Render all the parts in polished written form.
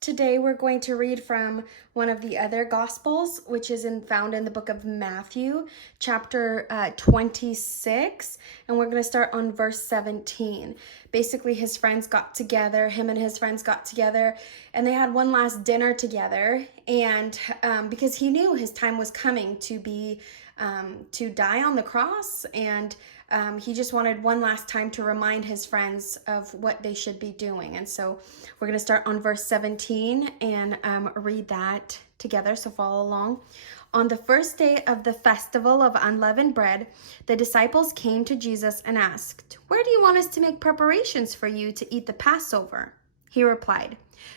Today we're going to read from one of the other Gospels, which is found in the book of Matthew, chapter 26, and we're going to start on verse 17. Basically, him and his friends got together, and they had one last dinner together, and because he knew his time was coming to die on the cross, and he just wanted one last time to remind his friends of what they should be doing. And so we're going to start on verse 17 and read that together, so follow along. On the first day of the festival of unleavened bread, the disciples came to Jesus and asked, "Where do you want us to make preparations for you to eat the Passover?" He replied,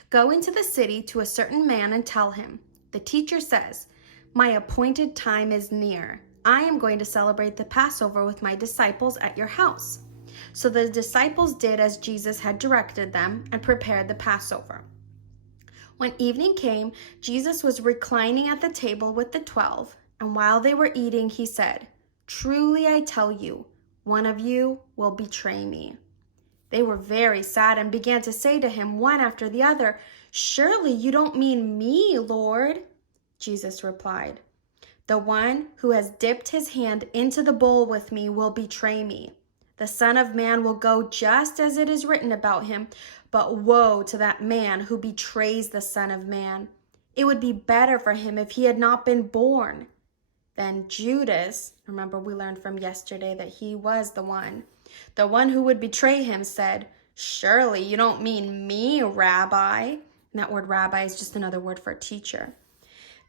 "Go into the city to a certain man and tell him, 'The teacher says, my appointed time is near. I am going to celebrate the Passover with my disciples at your house.'" So the disciples did as Jesus had directed them and prepared the Passover. When evening came, Jesus was reclining at the table with the 12, and while they were eating, he said, "Truly I tell you, one of you will betray me." They were very sad and began to say to him one after the other, "Surely you don't mean me, Lord." Jesus replied, "The one who has dipped his hand into the bowl with me will betray me. The Son of Man will go just as it is written about him, but woe to that man who betrays the Son of Man. It would be better for him if he had not been born." Then Judas, remember we learned from yesterday that he was the one who would betray him, said, "Surely you don't mean me, Rabbi." And that word rabbi is just another word for teacher.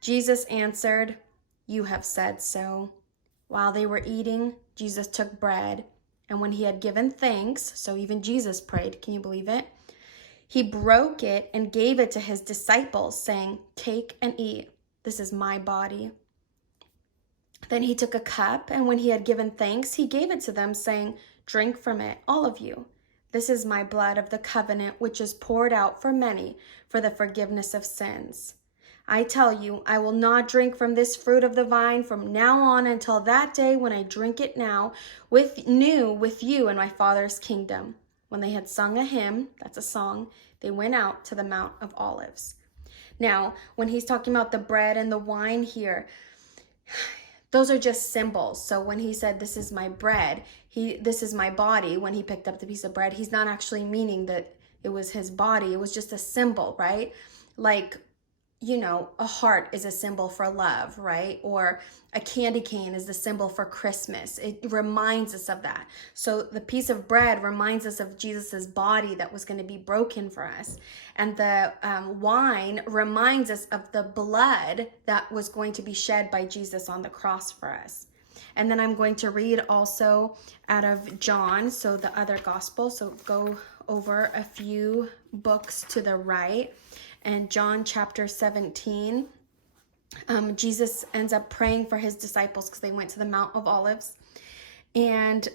Jesus answered, "You have said so." While they were eating, Jesus took bread, and when he had given thanks, so even Jesus prayed, can you believe it? He broke it and gave it to his disciples, saying, "Take and eat. This is my body." Then he took a cup, and when he had given thanks, he gave it to them, saying, "Drink from it, all of you. This is my blood of the covenant, which is poured out for many for the forgiveness of sins. I tell you, I will not drink from this fruit of the vine from now on until that day when I drink it with you in my Father's kingdom." When they had sung a hymn, that's a song, they went out to the Mount of Olives. Now, when he's talking about the bread and the wine here, those are just symbols. So when he said, "This is my bread," this is my body, when he picked up the piece of bread, he's not actually meaning that it was his body. It was just a symbol, right? Like, a heart is a symbol for love, right? Or a candy cane is the symbol for Christmas. It reminds us of that. So the piece of bread reminds us of Jesus's body that was going to be broken for us. And the wine reminds us of the blood that was going to be shed by Jesus on the cross for us. And then I'm going to read also out of John, so the other gospel. So go over a few books to the right. And John chapter 17, Jesus ends up praying for his disciples because they went to the Mount of Olives. And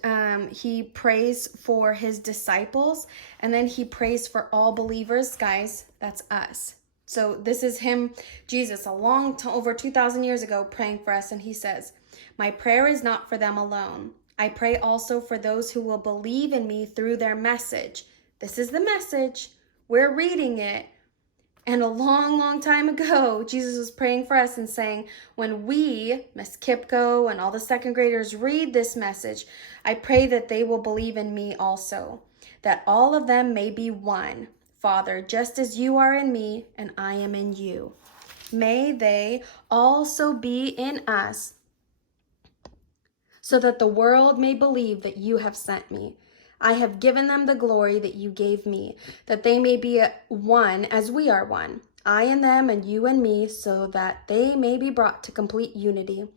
he prays for his disciples, and then he prays for all believers. Guys, that's us. So this is him, Jesus, over 2,000 years ago, praying for us. And he says, "My prayer is not for them alone. I pray also for those who will believe in me through their message." This is the message. We're reading it. And a long, long time ago, Jesus was praying for us and saying, when we, Miss Kipko and all the second graders, read this message, I pray that they will believe in me also, that all of them may be one. Father, just as you are in me and I am in you, may they also be in us, so that the world may believe that you have sent me. I have given them the glory that you gave me, that they may be one as we are one, I and them and you and me, so that they may be brought to complete unity.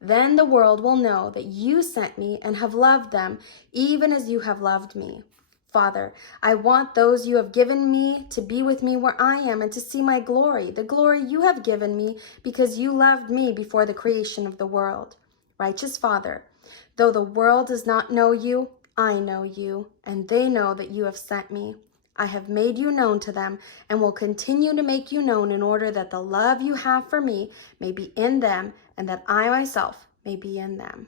Then the world will know that you sent me and have loved them, even as you have loved me. Father, I want those you have given me to be with me where I am and to see my glory, the glory you have given me because you loved me before the creation of the world. Righteous Father, though the world does not know you, I know you, and they know that you have sent me. I have made you known to them and will continue to make you known in order that the love you have for me may be in them and that I myself may be in them.